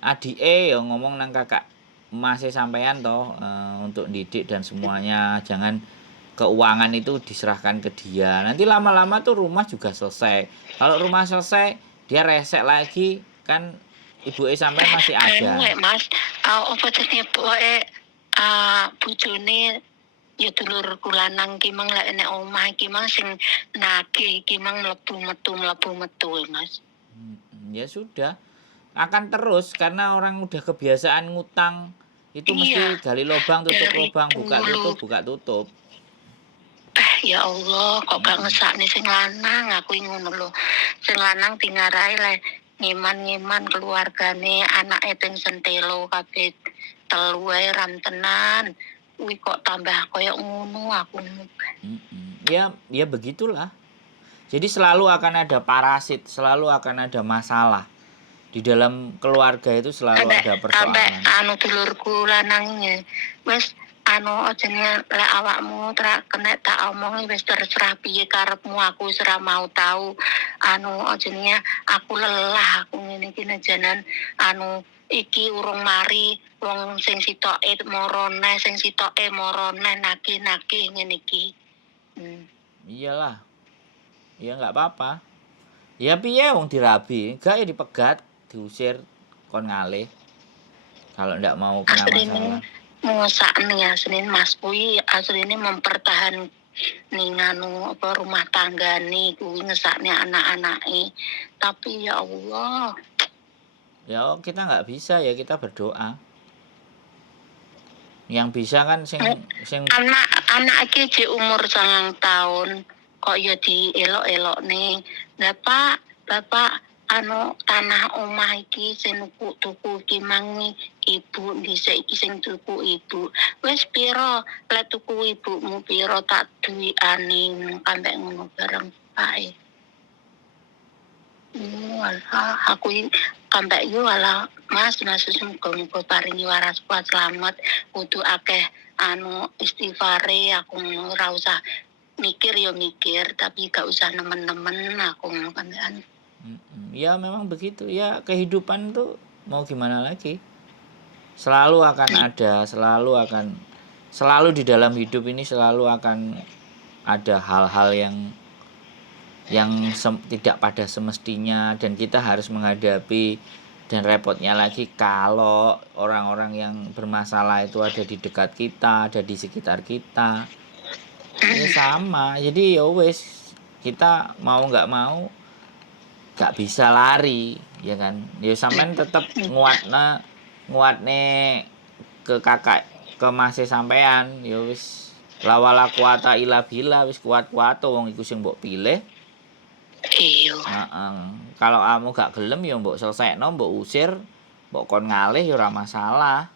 adike ya ngomong nang kakak emasnya sampean toh, untuk didik dan semuanya, jangan keuangan itu diserahkan ke dia. Nanti lama-lama tuh rumah juga selesai. Kalau rumah selesai, dia resek lagi, kan ibu sampean masih ada. Mas, apa jenenge pokoke bojone ya dulurku lanang ki mang lek nek omah iki mang sing nagih iki mang mlebu metu Mas. Ya sudah, akan terus karena orang udah kebiasaan ngutang. Itu mesti gali lubang, tutup lubang, buka tutup. Ya Allah, kok gak ngesakne sing lanang, aku ngono lho. Sing lanang dingarai le ngiman-ngiman keluargane, anake ping sentelo kabeh telu ae ram tenan. Kuwi kok tambah koyo ngono aku. Ya begitulah. Jadi selalu akan ada parasit, selalu akan ada masalah. Di dalam keluarga itu selalu ada persoalan. Anu dulurku lanangnya, wis jenenge lek awakmu kena tak omongi wis terserah piye karepmu, aku wis ora mau tahu jenenge aku lelah aku ngene iki janan iki urung mari wong sing sitoke morone sing sitoke morone nagih ngene iki. Iyalah. Ya enggak apa-apa. Ya piye wong dirabi, enggak ya dipegat, diusir kon ngalih. Kalau ndak mau kena masalah. Ngesakne asline Mas kuwi asline mempertahan ning rumah tanggane kuwi ngesakne anak-anake. Tapi ya Allah. Ya kita nggak bisa ya, kita berdoa. Yang bisa kan sing anak iki jek umur 9 tahun kok ya dielok-elokne. Lah Bapak tanah omah iki sing tuku iki mangi ibu dhisik iki sing tuku ibu. Wis pira lek tuku ibumu pira tak duwikane sampe ngono bareng pae. Aku sampe yo ala Mas muga-muga paringi waras kuat selamat kudu akeh istighfare aku ora usah mikir tapi gak usah nemen-nemen aku kan. Ya memang begitu ya, kehidupan tuh mau gimana lagi, selalu akan ada, selalu di dalam hidup ini selalu akan ada hal-hal yang tidak pada semestinya dan kita harus menghadapi. Dan repotnya lagi kalau orang-orang yang bermasalah itu ada di dekat kita, ada di sekitar kita. Ya sama, jadi ya wes kita mau nggak mau nggak bisa lari, ya kan. Ya sampean tetap nguatne ke kakak ke masih sampean, ya wis lawala kuata ila bila wis kuat-kuat wong iku sing mbok pilih. Iya. Kalau kamu gak gelem ya mbok selesaino, mbok usir, mbok kon ngalih ya ora masalah.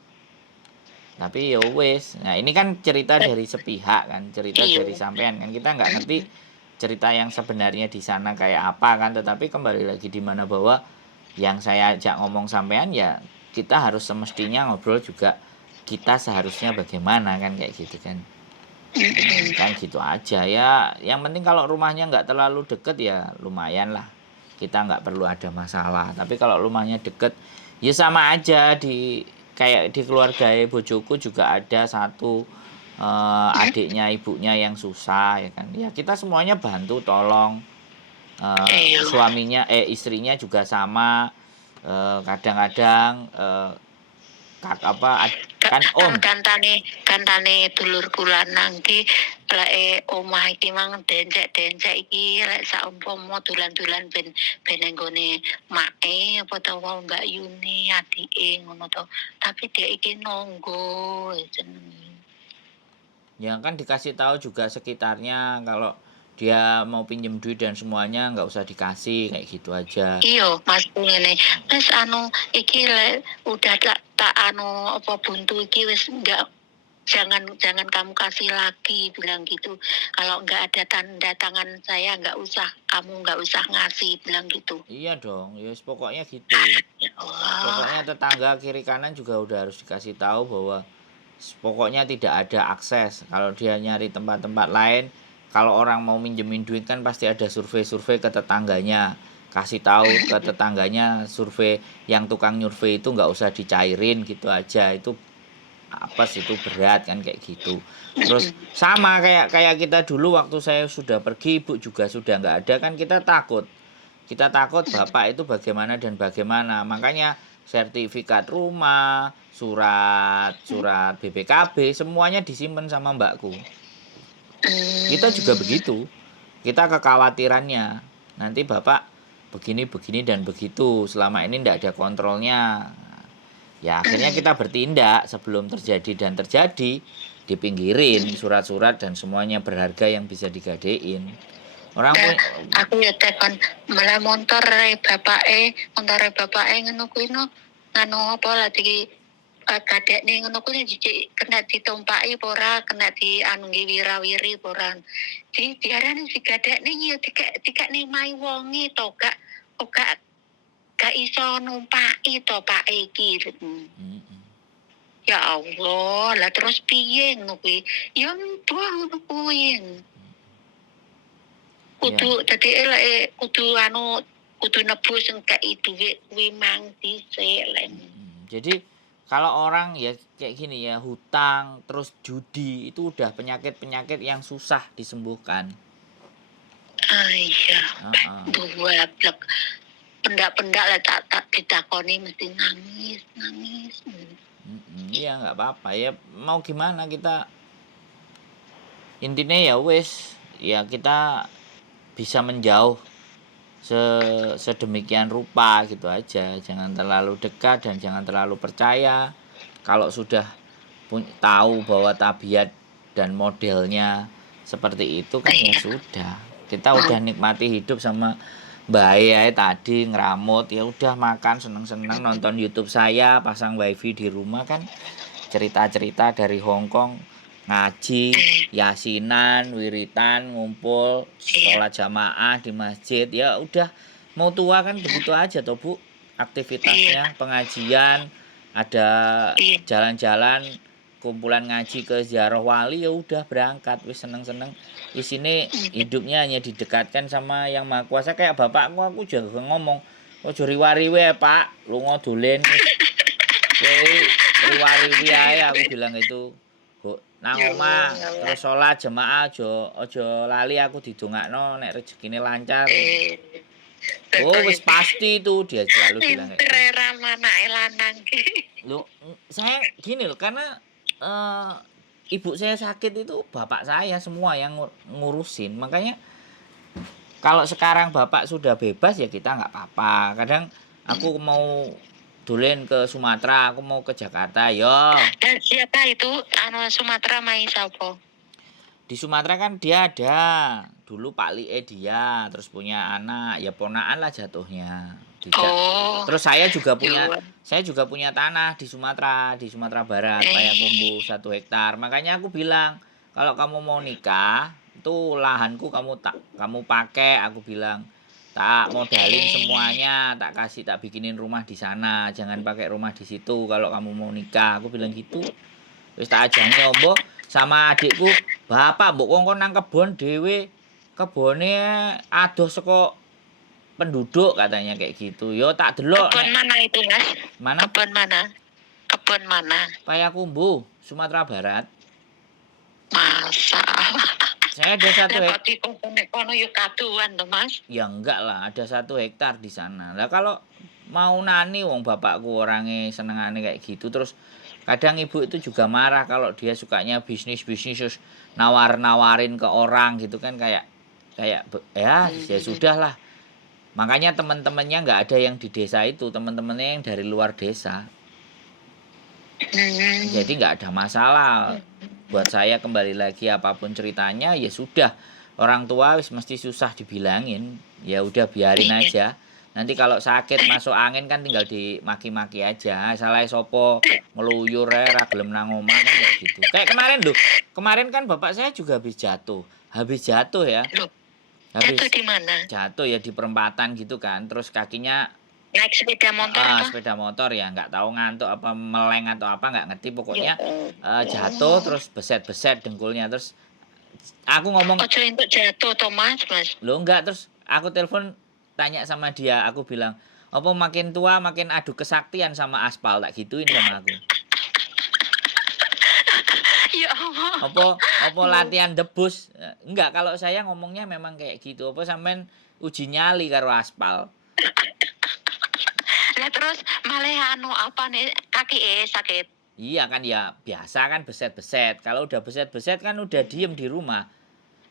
Tapi ya wis. Nah, ini kan cerita dari sepihak kan, cerita dari sampean kan. Kita nggak ngerti cerita yang sebenarnya di sana kayak apa kan, tetapi kembali lagi di mana bahwa yang saya ajak ngomong sampean ya kita harus semestinya ngobrol juga kita seharusnya bagaimana kan kayak gitu kan. Kan gitu aja ya. Yang penting kalau rumahnya nggak terlalu deket ya lumayan lah, kita nggak perlu ada masalah. Tapi kalau rumahnya deket ya sama aja, kayak di keluarga bojoku juga ada satu adiknya ibunya yang susah ya kan. Ya kita semuanya bantu tolong. Suaminya istrinya juga sama, kadang-kadang kan kantane dulurku lanang ki lek omah iki mang dencek iki lek saumpama dolan-dolan ben nggone make apa to Mbak Yuni adike ngono to. Tapi dia iki nonggo jenenge. Ya kan dikasih tahu juga sekitarnya kalau dia mau pinjem duit dan semuanya nggak usah dikasih kayak gitu aja. Iya Mas ngene. Wis iki lek udah tak apa buntu iki wis enggak jangan kamu kasih lagi bilang gitu. Kalau enggak ada tanda tangan saya kamu enggak usah ngasih bilang gitu. Iya dong, ya pokoknya gitu. Ya Allah. Pokoknya tetangga kiri kanan juga udah harus dikasih tahu bahwa pokoknya tidak ada akses. Kalau dia nyari tempat-tempat lain, kalau orang mau minjemin duit kan pasti ada survei ke tetangganya. kasih tahu ke tetangganya survei yang tukang nyurvei itu nggak usah dicairin gitu aja, itu apes, itu berat kan kayak gitu. Terus sama kayak kayak kita dulu waktu saya sudah pergi, ibu juga sudah nggak ada kan, kita takut bapak itu bagaimana dan bagaimana, makanya sertifikat rumah, surat BPKB semuanya disimpan sama mbakku. Kita juga begitu, kita kekhawatirannya nanti bapak begini dan begitu, selama ini tidak ada kontrolnya. Ya akhirnya kita bertindak sebelum terjadi dan terjadi, dipinggirin surat-surat dan semuanya berharga yang bisa digadein. Orang pun aku ya tekan malah montore bapake ngono kuwi no nganu apa lagi gadekne ngono kuwi jijik kena ditumpaki apa ora, kena di anu wirawiri apa ora. Diarani digadekne ya dikekne mai wonge to gak iso numpaki to Pak iki. Ya Allah, lah terus piye ngono kuwi? Ya mbuh ngono kuwi. Kudu dadi eleke kudu nebus engkei dhuwit kuwi mang dhisik len. Jadi kalau orang ya kayak gini ya, hutang terus judi itu udah penyakit-penyakit yang susah disembuhkan. Iya. Buablek. Pendak-pendak lah tak ditakoni mesti nangis. Iya nggak apa-apa ya, mau gimana kita, intinya ya wes ya kita bisa menjauh sedemikian rupa gitu aja, jangan terlalu dekat dan jangan terlalu percaya. Kalau sudah tahu bahwa tabiat dan modelnya seperti itu kan ya sudah, kita udah nikmati hidup sama Mbak Ayah tadi ngeramut, ya udah makan seneng-seneng, nonton YouTube saya, pasang wifi di rumah kan, cerita-cerita dari Hongkong, ngaji, yasinan, wiritan, ngumpul, sholat jamaah di masjid. Ya udah, mau tua kan begitu aja toh Bu, aktivitasnya pengajian, ada jalan-jalan, kumpulan ngaji ke ziarah wali, ya udah berangkat wis seneng-seneng. Di sini hidupnya hanya didekatkan sama yang Maha Kuasa. Kayak bapakku, aku juga ngomong, ojo riwariwe Pak, lunga dolen riwariwi ae, aku bilang itu. Nang omah terus sholat jamaah, ojo lali aku didongakno nek rezekine lancar. Oh wis pasti itu, dia selalu bilang kayak gitu. Loh, saya gini loh, karena ibu saya sakit itu bapak saya semua yang ngurusin, makanya kalau sekarang bapak sudah bebas ya kita nggak apa-apa. Kadang aku mau dolen ke Sumatera, aku mau ke Jakarta, yo. Dan siapa itu Sumatera mai sapa? Di Sumatera kan dia ada dulu Pak Lie, dia terus punya anak, ya ponaan lah jatuhnya. Terus saya juga punya tanah di Sumatera Barat, Payakumbuh 1 hektar. Makanya aku bilang, kalau kamu mau nikah, itu lahanku kamu pakai, aku bilang. Tak modalin semuanya, tak bikinin rumah di sana, jangan pakai rumah di situ kalau kamu mau nikah, aku bilang gitu. Wis tak ajangi ombo sama adikku, bapak mbok kongkon nang kebon dhewe, kebone adoh saka penduduk katanya kayak gitu. Yo tak delok. Kebon mana itu Mas? Mana? Kebon mana? Payakumbuh, Sumatera Barat. Masa? Saya ada 1 hektar. Kono yo kaduan to Mas? Ya enggak lah, ada 1 hektar di sana. Lah kalau mau nani wong bapakku orangnya senengane kayak gitu, terus kadang ibu itu juga marah kalau dia sukanya bisnis terus nawarin ke orang gitu kan, kayak ya sudah lah. Makanya teman-temannya nggak ada yang di desa itu, teman-temannya yang dari luar desa. Jadi nggak ada masalah. Buat saya kembali lagi apapun ceritanya ya sudah, orang tua wis mesti susah dibilangin, ya udah biarin aja. Nanti kalau sakit masuk angin kan tinggal dimaki-maki aja. Salah sopo ngeluyur ra gelem nang omah kan kayak gitu. Kayak kemarin kan bapak saya juga habis jatuh ya. Jatuh di mana? Jatuh ya di perempatan gitu kan. Terus kakinya naik sepeda motor sepeda motor ya, nggak tahu ngantuk apa meleng atau apa nggak ngerti, pokoknya jatuh terus beset dengkulnya. Terus aku ngomong, ojo entuk jatuh to Mas. Lo enggak, terus aku telepon tanya sama dia, aku bilang, "Apa makin tua makin adu kesaktian sama aspal?" Tak gituin sama aku. Ya Allah. Apa latihan debus? Enggak, kalau saya ngomongnya memang kayak gitu. Apa sampean uji nyali karo aspal? Lah terus malah anu apa nih kaki sakit. Iya kan ya biasa kan beset-beset. Kalau udah beset-beset kan udah diem di rumah.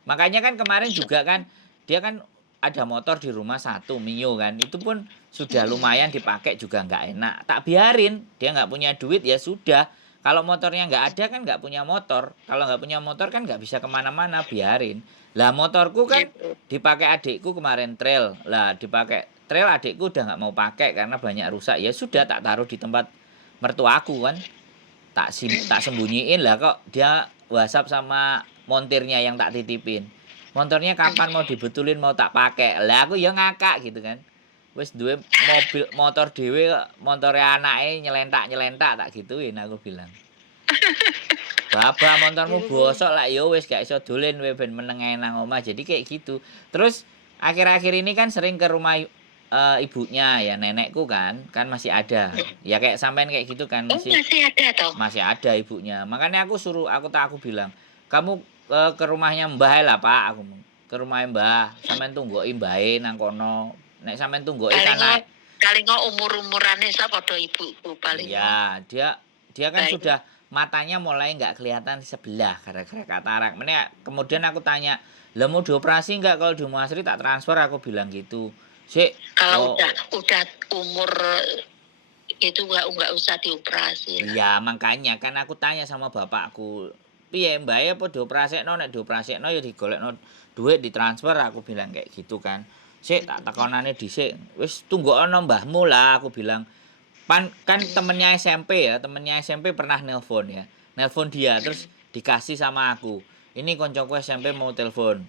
Makanya kan kemarin juga kan dia kan ada motor di rumah satu Mio kan. Itu pun sudah lumayan dipakai juga nggak enak. Tak biarin, dia nggak punya duit ya sudah. Kalau motornya nggak ada kan nggak punya motor. Kalau nggak punya motor kan nggak bisa kemana-mana, biarin. Lah motorku kan Gitu. dipakai adikku kemarin trail. Lah dipakai trail adikku udah nggak mau pakai karena banyak rusak. Ya sudah tak taruh di tempat mertuaku kan. Tak sembunyiin lah kok dia WhatsApp sama montirnya yang tak titipin. Motornya kapan mau dibetulin mau tak pakai. Lah aku ya ngakak gitu kan. Wis duwe motor dhewe kok montore anake nyelentak-nyelentak tak gituin aku bilang. Baba motormu bosok lah ya wis gak iso dolen kowe ben meneng ae nang omah. Jadi kayak gitu. Terus akhir-akhir ini kan sering ke rumah ibunya ya nenekku kan masih ada. Ya kayak sampean kayak gitu kan Oh masih ada toh? masih ada ibunya. Makanya aku bilang, "Kamu ke rumahnya Mbah ae lah, Pak." Ke rumah Mbah, sampean tunggoki mbahe nang kono. Nek sampean tunggoki kan Paling umur-umurane padha ibuku paling. iya, dia kan Baik. sudah matanya mulai nggak kelihatan sebelah gara-gara katarak. Kemudian aku tanya, "Lah mau dioperasi nggak? Kalau di Masri tak transfer," aku bilang gitu. "Sik, Kalau oh, udah umur itu nggak usah dioperasi lah. iya, makanya kan aku tanya sama bapakku, "Piye mbae apa dioprasikno? Nek dioprasikno ya digolekno duit ditransfer," aku bilang kayak gitu kan. "Sik tak takonane dhisik." "Wis tunggono mbahmu lah," aku bilang. Kan temennya SMP ya, temennya SMP pernah nelpon ya. Nelpon dia terus dikasih sama aku. "Ini koncoku SMP mau telepon."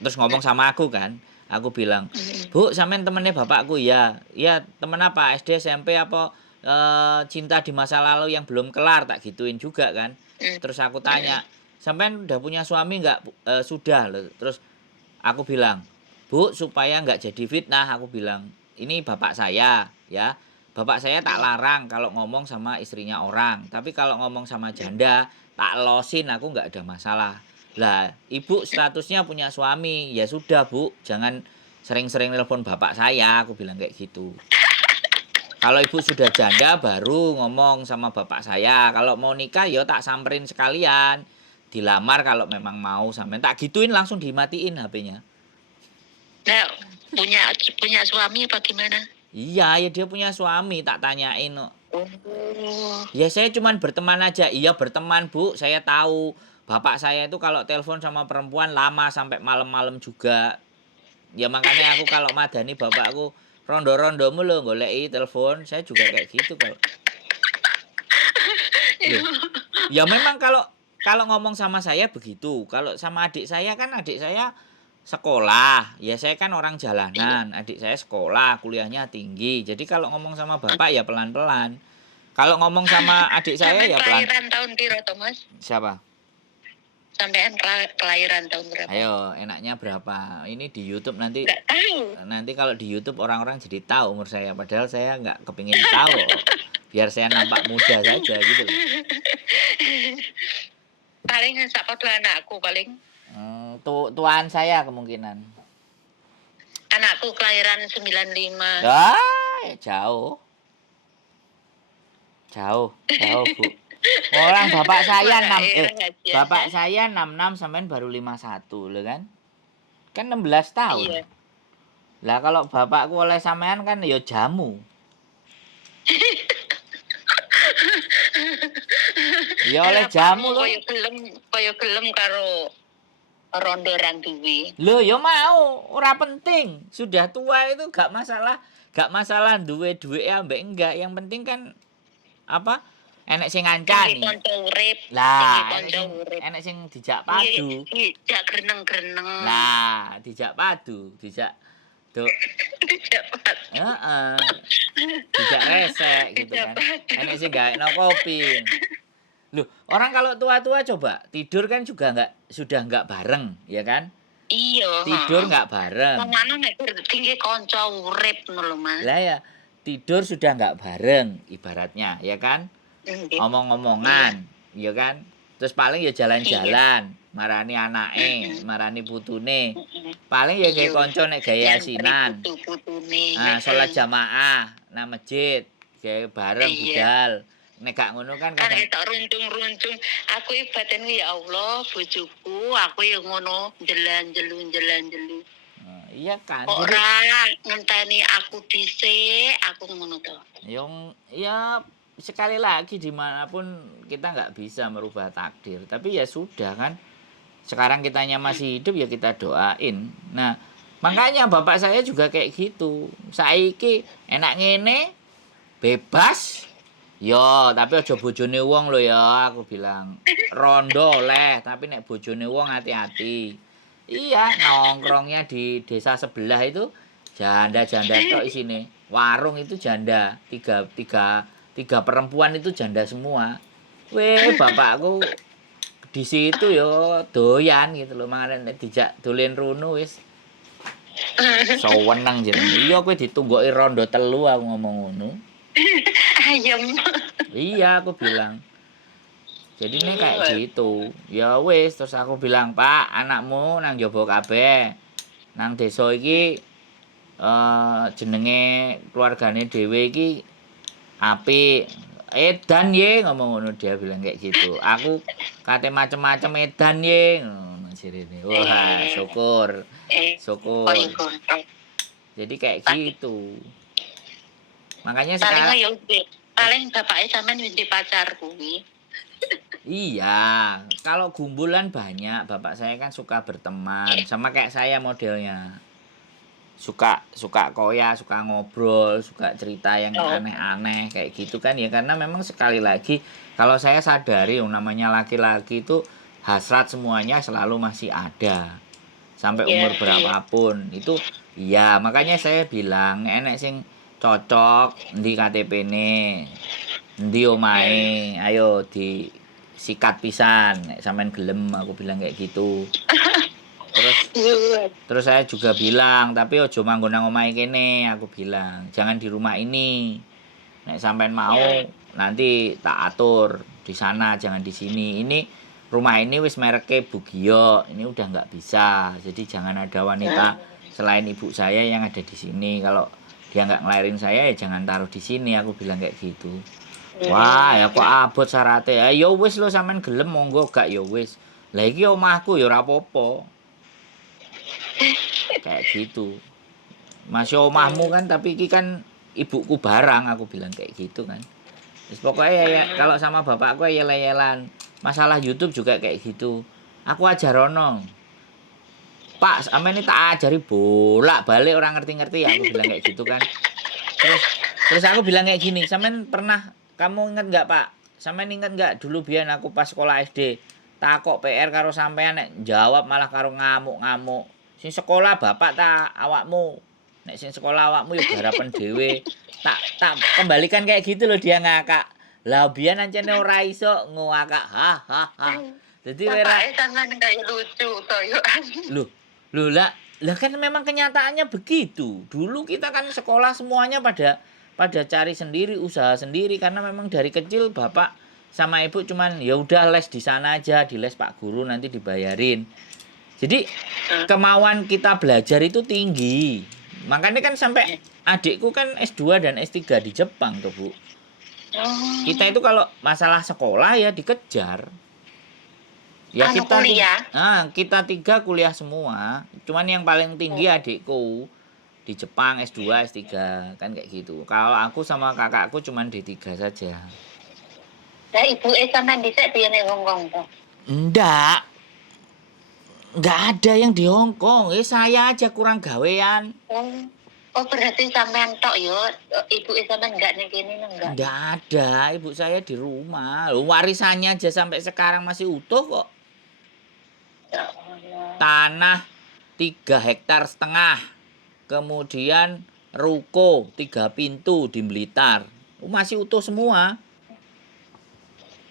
Terus ngomong sama aku kan. Aku bilang, "Bu, sampean temennya bapakku ya?" "Iya, temen apa? SD, SMP apa cinta di masa lalu yang belum kelar?" Tak gituin juga kan. Terus aku tanya, "Sampean udah punya suami nggak?" Sudah loh." Terus aku bilang, "Bu, supaya nggak jadi fitnah," aku bilang, "ini bapak saya ya. Bapak saya tak larang kalau ngomong sama istrinya orang. Tapi kalau ngomong sama janda, tak losin aku nggak ada masalah. Lah, ibu statusnya punya suami. Ya sudah, Bu. Jangan sering-sering telepon bapak saya," aku bilang kayak gitu. "Kalau ibu sudah janda baru ngomong sama bapak saya. Kalau mau nikah ya tak samperin sekalian. Dilamar kalau memang mau sampean." Tak gituin langsung dimatiin HP-nya. Nah, punya suami apa gimana? Iya, ya dia punya suami, tak tanyain kok. Oh. "Ya saya cuman berteman aja." "Iya berteman, Bu, saya tahu. Bapak saya itu kalau telepon sama perempuan lama sampai malam-malam juga. Ya makanya aku kalau madani bapakku, rondo-rondomu lho goleki telepon." Saya juga kayak gitu kalau. Loh, ya memang kalau ngomong sama saya begitu. Kalau sama adik saya kan adik saya sekolah. Ya saya kan orang jalanan. Adik saya sekolah, kuliahnya tinggi. Jadi kalau ngomong sama bapak ya pelan-pelan. Kalau ngomong sama adik saya Sampean ya pelan. kelahiran tahun piro to, Mas? Siapa? Sampean kelahiran tahun berapa? Ayo, enaknya berapa? Ini di YouTube nanti. Nggak tahu. Nanti kalau di YouTube orang-orang jadi tahu umur saya. Padahal saya nggak kepingin tahu. Biar saya nampak muda saja gitu loh. Paling sak padha anakku paling. Tuaan saya kemungkinan. Anakku kelahiran 95. Ya jauh. Jauh, Bu. Orang bapak saya bapak saya 66 sampean baru 51 lho kan. Kan 16 tahun. Iya. Lah kalau bapakku oleh sampean kan ya jamu. Ya oleh jamu lho. Kaya gelem karo rondo rang duwe. Lho ya mau, ora penting. Sudah tua itu gak masalah duwe duweke ambek enggak. Yang penting kan apa? Enek sing ngancani. Kanca urip. Lah, enek sing dijak padu. Dijak greneng-greneng. Lah, dijak padu, dijak Dijak padu. heeh. Dijak resek gitu kan. Enek sing gaekno kopi. Loh, orang kalau tua-tua coba tidur kan juga sudah nggak bareng, ya kan? Iya, Tidur heeh. nggak bareng. Wong lanang nek tinggi kanca urip ngono lho, Mas. Lah ya, tidur sudah nggak bareng ibaratnya, ya kan? Nggih. Iya, Omong-omongan, ya kan? Terus paling ya iya. jalan-jalan, marani anake, Mhm, marani putune. mhm. Paling ya Iya, kayak konco nek gawe nyantri asinan. putu-putune, Sholat heeh. jamaah nang masjid, gawe bareng Iya. budal. Nek gak ngono kan Kan kadang ketok runcung-runcung. Aku iki batin ya Allah, bojoku, aku ya ngono, jelan-jelu. iya kan. Kok Jadi ora ngenteni aku dhisik, aku ngono to. yang ya sekali lagi dimanapun kita nggak bisa merubah takdir. Tapi ya sudah kan. Sekarang kitanya masih hidup ya kita doain. Nah, makanya bapak saya juga kayak gitu. Saiki enak ngene, bebas. Yo, tapi aja bojone wong lho ya, aku bilang. Rondo oleh, tapi nek bojone wong hati-hati. Iya, nongkrongnya di desa sebelah itu janda-janda tok isine. Warung itu janda, tiga perempuan itu janda semua. Weh, bapakku di situ yo doyan gitu loh, makanya nek dijak dolen rono wis sewenang jenenge. Iya kowe ditunggoki rondo telu aku ngomong ngono. Ayem. Iya aku bilang. Jadi ini kayak Iya. gitu. Ya wis terus aku bilang, "Pak, anakmu nang njaba kabeh. Nang desa iki jenenge keluargane dhewe iki apik. Edan ye ngomong ngono dia bilang kayak gitu. Aku kate macem-macem edan ye ngono jirine. Wah, Eh, syukur. koyo Syukur. ngono. Jadi kayak Paling gitu. Makanya paling sekarang ya paling bapake sampean wis pacar kuwi. iya, kalau gumbulan banyak. Bapak saya kan suka berteman, sama kayak saya modelnya. Suka suka koya, suka ngobrol, suka cerita yang Oh, aneh-aneh kayak gitu kan ya karena memang sekali lagi kalau saya sadari yang namanya laki-laki itu hasrat semuanya selalu masih ada sampai iya, umur iya. berapapun itu iya makanya saya bilang enek sing cocok di KTP ne di Hmm. omahe ayo di sikat pisan nek sampean gelem aku bilang kayak gitu terus Iya. Terus saya juga bilang, tapi ojo manggon nang omahe kene, aku bilang. Jangan di rumah ini. Nek sampean mau nanti tak atur di sana, jangan di sini. Ini rumah ini wis mereke Bugio. Ini udah nggak bisa. Jadi jangan ada wanita selain ibu saya yang ada di sini. Kalau dia nggak ngelahirin saya ya jangan taruh di sini, aku bilang kayak gitu. Wah, ya kok abot syaratnya. Ya wis lo sampean gelem monggo gak ya wis. Lah iki omahku ya ora apa-apa. Kayak gitu. Masih omahmu kan tapi iki kan ibuku barang aku bilang kayak gitu kan. Terus pokoknya ya kalau sama bapakku ya yel-yelan. Masalah YouTube juga kayak gitu. Aku ajar Rono. Pak, sama ini tak ajari bolak-balik orang ngerti-ngerti ya aku bilang kayak gitu kan. Terus terus aku bilang kayak gini, "Sampean pernah kamu ingat nggak, Pak? Sampean ingat nggak dulu biar aku pas sekolah SD takok PR karo sampean nek jawab malah karo ngamuk-ngamuk. Sing sekolah bapak ta awakmu. Nek sing sekolah awakmu ya garapan dhewe. Tak tak kembalikan kayak gitu loh dia ngakak. Lah biyen ancene ora iso ngakak. Ha ha ha. Jadi wera Bapake sampean kayak lucu toyoan. loh loh lah lah kan memang kenyataannya begitu. Dulu kita kan sekolah semuanya pada pada cari sendiri, usaha sendiri karena memang dari kecil bapak sama ibu cuman ya udah les di sana aja, di les Pak Guru nanti dibayarin. Jadi kemauan kita belajar itu tinggi. Makanya kan sampai adikku kan S2 dan S3 di Jepang tuh, Bu. Kita Oh, itu kalau masalah sekolah ya dikejar. Ya anu kita kuliah. kita tiga kuliah semua. Cuman yang paling tinggi adikku di Jepang S2, S3 kan kayak gitu. Kalau aku sama kakakku cuman D3 saja. Lah ibuke sampean dhisik biyen ning Hongkong to. Enggak, enggak ada yang di Hong Kong. Saya aja kurang gawean. Oh. Oh berarti sampean tok yo, ibuke sampean enggak ning kene enggak. Enggak ada, ibu saya di rumah. Loh, warisannya aja sampai sekarang masih utuh kok. Ya Allah. Tanah 3,5 hektar. Kemudian ruko 3 pintu di Blitar. Masih utuh semua.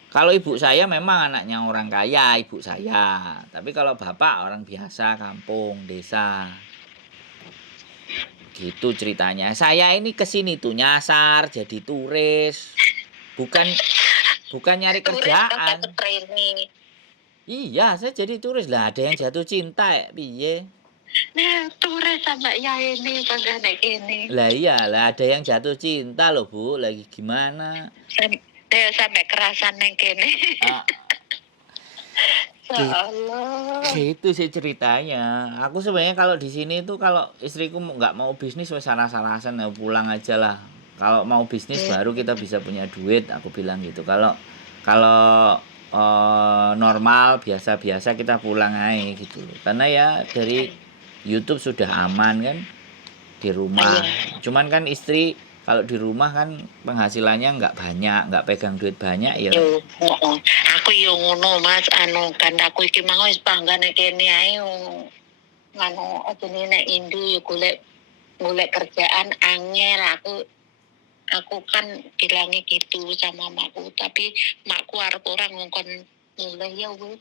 Kalau ibu saya memang anaknya orang kaya, ibu saya. Tapi kalau bapak orang biasa, kampung, desa. Gitu ceritanya. Saya ini kesini tuh nyasar, jadi turis. Bukan nyari Turis dong kerjaan. dapat training. Iya, saya jadi turis lah. Ada yang jatuh cinta ya, piye? Nah, turis sampai ya ini kagak naik ini. Lah iyalah, ada yang jatuh cinta loh Bu. Lagi gimana? Sampai kerasan neng kene. Ah, Ya Allah. gitu sih ceritanya. Aku sebenarnya kalau di sini tuh kalau istriku nggak mau bisnis wes salah-salahan ya pulang aja lah. Kalau mau bisnis baru kita bisa punya duit, aku bilang gitu. Kalau kalau normal biasa-biasa kita pulang aja gitu. Karena ya dari YouTube sudah aman kan di rumah. Cuman kan istri kalau di rumah kan penghasilannya nggak banyak, nggak pegang duit banyak ya. Yo, aku yo ngono Mas, anu kan aku iki mau wis panggane kene ae anu atune nek Indo yo golek kerjaan angel aku kan bilangnya gitu sama makku, tapi makku arep orang ngongkon mulai ya wis.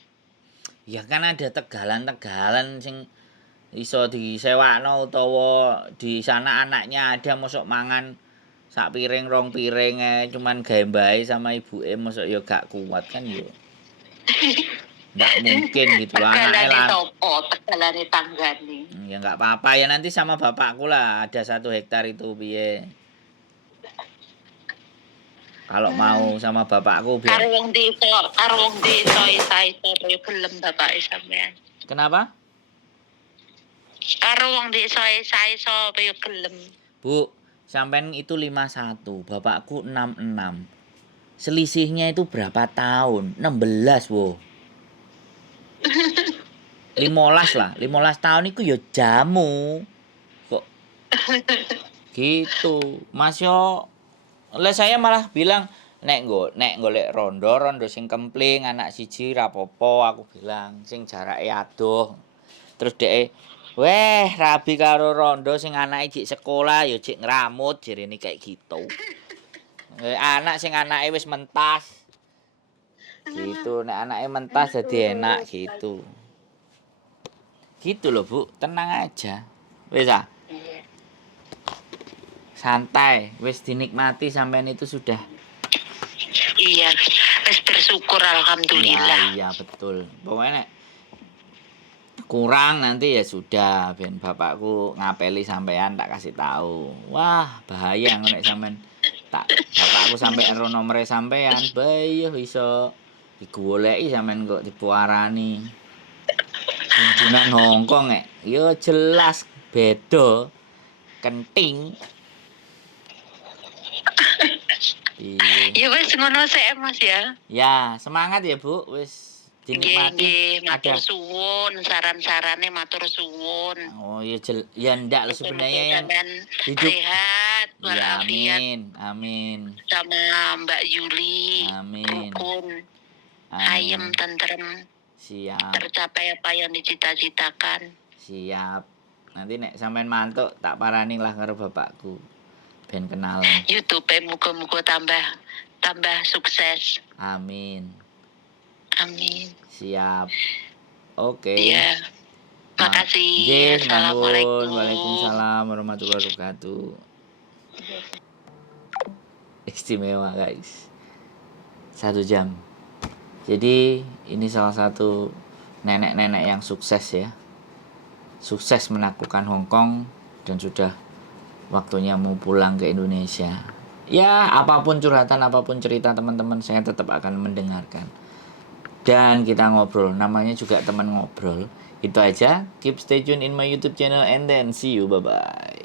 Ya kan ada tegalan-tegalan sing iso disewakno utawa di sana anaknya ada mosok mangan sak piring rong piring cuman gawe mbae sama ibuke mosok ya gak kuat kan yo. Nggak mungkin gitu loh anaknya Tegalane lah. sopo, tegalane tanggane. Ya nggak apa-apa ya nanti sama bapakku lah ada 1 hektar itu piye. Kalau mau sama bapakku biar. Karo wong desa isa-isa yo gelem bapake sampean. Kenapa? Karo wong desa isa-isa yo gelem. Bu, sampean itu 51, bapakku 66. Selisihnya itu berapa tahun? 16, wo. 15 lah, 15 tahun itu ya jamu. Kok gitu. Mas yo lah saya malah bilang nek golek rondo sing kempling anak siji rapopo aku bilang sing jarake adoh. Terus dhek weh rabi karo rondo sing anake jek sekolah ya jek ngramut jerene kayak gitu. Anak sing anake wis mentas. Gitu nek anake mentas jadi enak gitu. Gitu loh Bu, tenang aja. Wis ah. Santai, wis dinikmati sampean itu sudah. Iya, wis bersyukur alhamdulillah. Iya betul. Pokoknya nek kurang nanti ya sudah ben bapakku ngapeli sampean tak kasih tahu. Wah, bahaya nek sampean tak bapakku sampai ero nomere sampean, bayo iso digoleki sampean kok dipuarani. Kunjungan Hongkong yo jelas beda kenting. Ya wis ngono sik Mas ya. Ya, semangat ya Bu, wis dinikmati. Matur suwun, saran-sarane matur suwun. Oh ya ya ndak lah sebenarnya yang hidup sehat ya, walafiat. Amin. Sama Mbak Yuli. Amin. Rukun. Ayem tentrem. Siap. Tercapai apa yang dicita-citakan. Siap. Nanti nek sampean mantuk tak parani lah karo bapakku. Ben kenalan. YouTube muga-muga tambah sukses. Amin. Amin. Siap. Oke. Iya. Makasih. Assalamualaikum. Waalaikumsalam warahmatullahi wabarakatuh. Istimewa guys. 1 jam. Jadi ini salah satu nenek-nenek yang sukses ya. Sukses menaklukkan Hongkong dan sudah waktunya mau pulang ke Indonesia. Ya, apapun curhatan, apapun cerita teman-teman, saya tetap akan mendengarkan. Dan kita ngobrol, namanya juga teman ngobrol. Itu aja, keep stay tune in my YouTube channel and then see you, bye-bye.